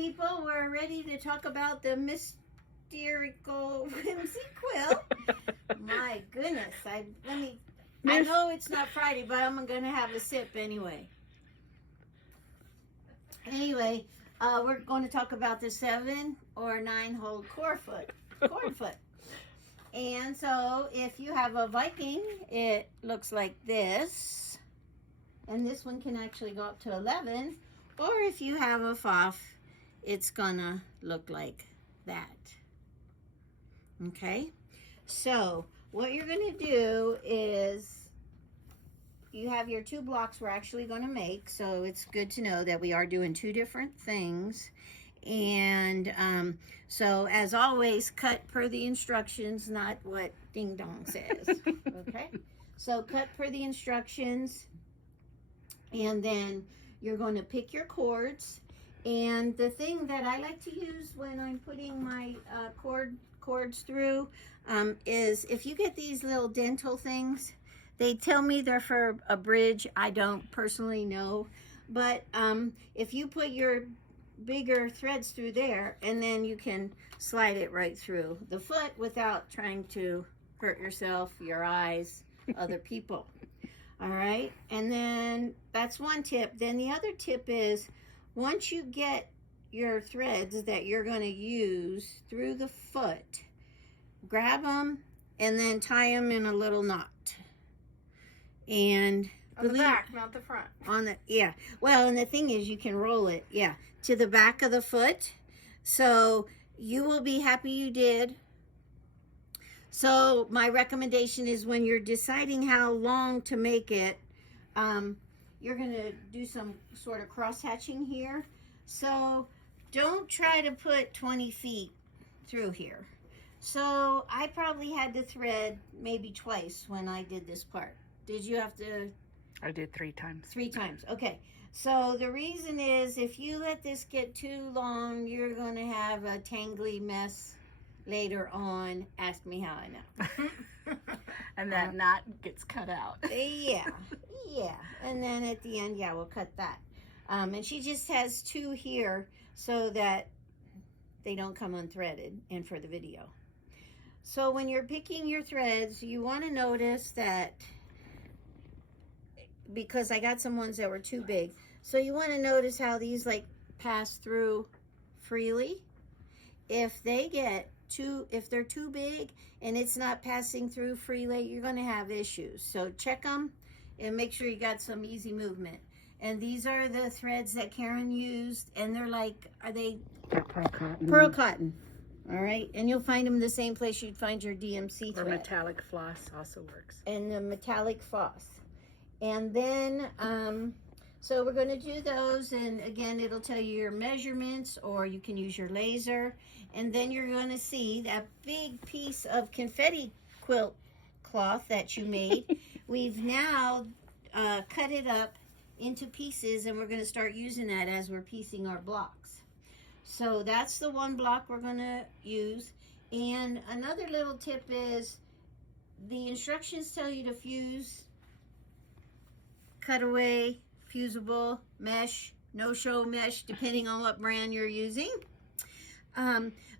people, we're ready to talk about the mystical whimsy quilt. My goodness, I know it's not Friday, but I'm gonna have a sip anyway. Anyway, we're going to talk about the 7 or 9 hole cord foot. And so if you have a Viking, it looks like this. And this one can actually go up to 11. Or if you have a Pfaff, it's gonna look like that. Okay, so what you're gonna do is you have your 2 blocks we're actually going to make, so it's good to know that we are doing 2 different things. And so as always, cut per the instructions, not what Ding Dong says. Okay, so cut per the instructions, and then you're going to pick your cords. And the thing that I like to use when I'm putting my cords through is if you get these little dental things, they tell me they're for a bridge. I don't personally know, but if you put your bigger threads through there, and then you can slide it right through the foot without trying to hurt yourself, your eyes, other people. All right, and then that's one tip. Then the other tip is, once you get your threads that you're going to use through the foot, grab them and then tie them in a little knot. And on the back, not the front. Yeah. Well, and the thing is, you can roll it, to the back of the foot. So you will be happy you did. So my recommendation is, when you're deciding how long to make it, you're going to do some sort of cross hatching here. So don't try to put 20 feet through here. So I probably had to thread maybe twice when I did this part. Did you have to? I did 3 times. 3 times. Okay. So the reason is, if you let this get too long, you're going to have a tangly mess later on. Ask me how I know. And that knot gets cut out. Yeah. And then at the end, we'll cut that. And she just has 2 here so that they don't come unthreaded, and for the video. So when you're picking your threads, you want to notice that, because I got some ones that were too big, so you want to notice how these pass through freely. If they're too big and it's not passing through freely, you're going to have issues. So check them and make sure you got some easy movement. And these are the threads that Karen used, and they're They're pearl cotton. Pearl cotton. All right, and you'll find them the same place you'd find your DMC thread. Or metallic floss also works. And the metallic floss. And then, so we're going to do those, and again, it'll tell you your measurements, or you can use your laser. And then you're going to see that big piece of confetti quilt cloth that you made. We've now cut it up into pieces, and we're going to start using that as we're piecing our blocks. So that's the 1 block we're going to use. And another little tip is, the instructions tell you to fuse, cutaway, fusible, mesh, no-show mesh, depending on what brand you're using.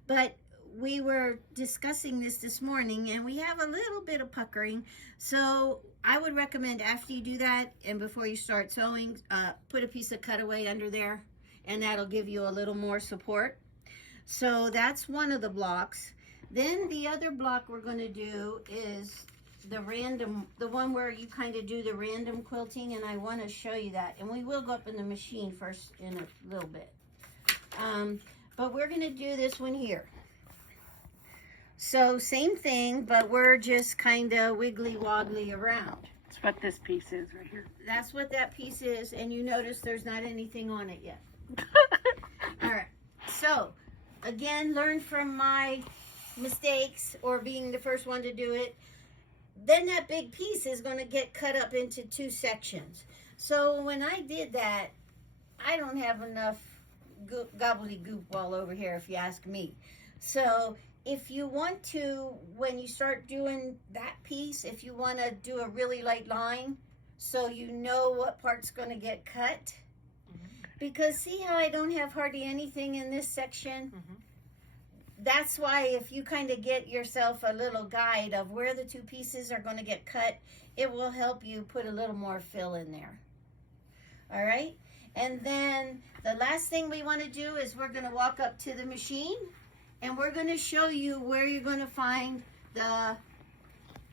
But we were discussing this morning, and we have a little bit of puckering. So I would recommend, after you do that and before you start sewing, put a piece of cutaway under there, and that'll give you a little more support. So that's one of the blocks. Then the other block we're going to do is the one where you kind of do the random quilting, and I want to show you that. And we will go up in the machine first in a little bit. But we're going to do this one here. So same thing, but we're just kind of wiggly woggly around. That's what this piece is right here. That's what that piece is, and you notice there's not anything on it yet. All right, so again, learn from my mistakes or being the first one to do it. Then that big piece is going to get cut up into 2 sections. So when I did that, I don't have enough gobbledygook all over here, if you ask me. So if you want to, when you start doing that piece, if you want to do a really light line so you know what part's going to get cut, Because see how I don't have hardly anything in this section? Mhm. That's why if you kind of get yourself a little guide of where the two pieces are going to get cut, it will help you put a little more fill in there. All right? And then the last thing we want to do is we're going to walk up to the machine and we're going to show you where you're going to find the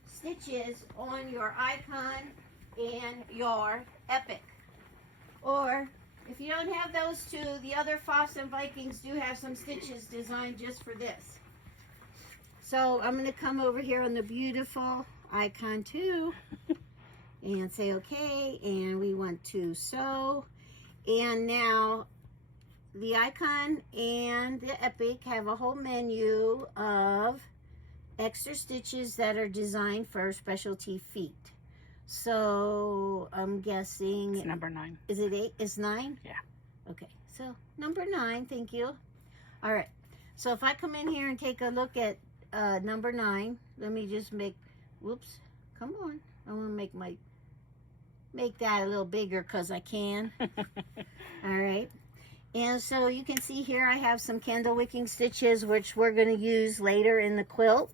stitches on your icon and your epic. Or if you don't have those two, the other Foss and Vikings do have some stitches designed just for this. So I'm going to come over here on the beautiful icon 2 and say okay, and we want to sew. And now the icon and the epic have a whole menu of extra stitches that are designed for specialty feet. So I'm guessing It's number 9. is it 8? Is 9? Yeah. Okay, so number 9, thank you. All right, so if I come in here and take a look at number 9, let me just make, whoops, come on. I want to make that a little bigger because I can. All right, and so you can see here I have some candle wicking stitches which we're going to use later in the quilt.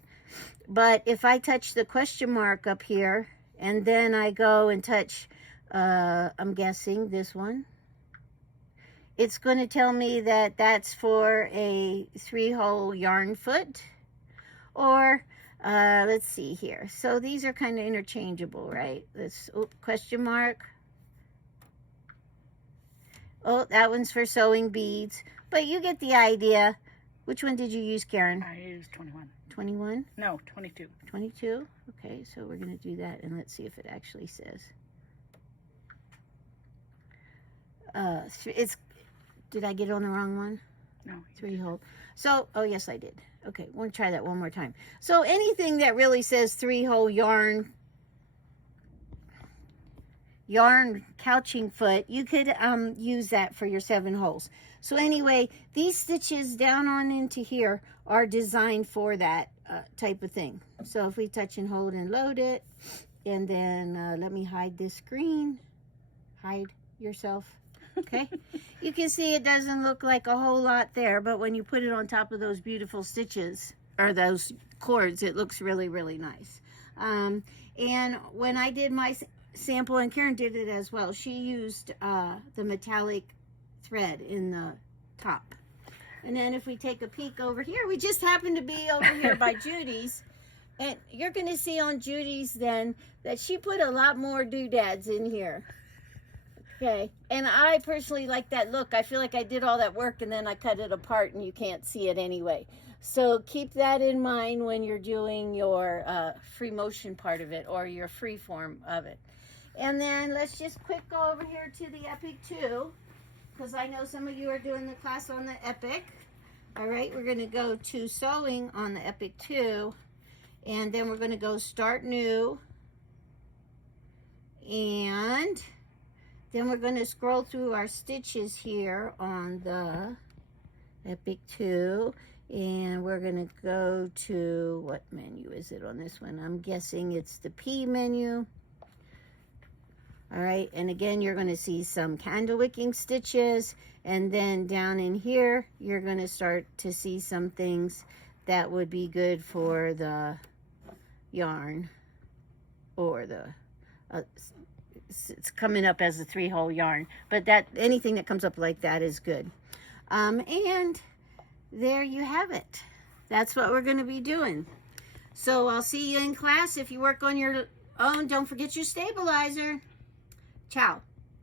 But if I touch the question mark up here, and then I go and touch, I'm guessing this one, it's going to tell me that that's for a 3-hole yarn foot. Or, let's see here. So these are kind of interchangeable, right? This question mark. Oh, that one's for sewing beads. But you get the idea. Which one did you use, Karen? I used 21. 21? No, 22. 22? Okay, so we're going to do that, and let's see if it actually says. Did I get it on the wrong one? No. 3-hole. So, oh yes, I did. Okay, we'll try that one more time. So anything that really says 3-hole yarn couching foot, you could use that for your 7 holes. So anyway, these stitches down on into here are designed for that type of thing. So if we touch and hold and load it, and then let me hide this screen. Hide yourself. Okay. You can see it doesn't look like a whole lot there, but when you put it on top of those beautiful stitches or those cords, it looks really, really nice. And when I did my sample, and Karen did it as well, she used the metallic thread in the top. And then if we take a peek over here, we just happen to be over here by Judy's. And you're going to see on Judy's then that she put a lot more doodads in here. Okay. And I personally like that look. I feel like I did all that work and then I cut it apart and you can't see it anyway. So keep that in mind when you're doing your free motion part of it or your free form of it. And then let's just quick go over here to the Epic 2, because I know some of you are doing the class on the Epic. All right, we're going to go to sewing on the Epic 2, and then we're going to go start new, and then we're going to scroll through our stitches here on the Epic 2, and we're going to go to, what menu is it on this one? I'm guessing it's the P menu. All right, and again, you're going to see some candle wicking stitches, and then down in here, you're going to start to see some things that would be good for the yarn, or the, it's coming up as a 3-hole yarn, but that anything that comes up like that is good. And there you have it. That's what we're going to be doing. So I'll see you in class. If you work on your own, don't forget your stabilizer. Ciao.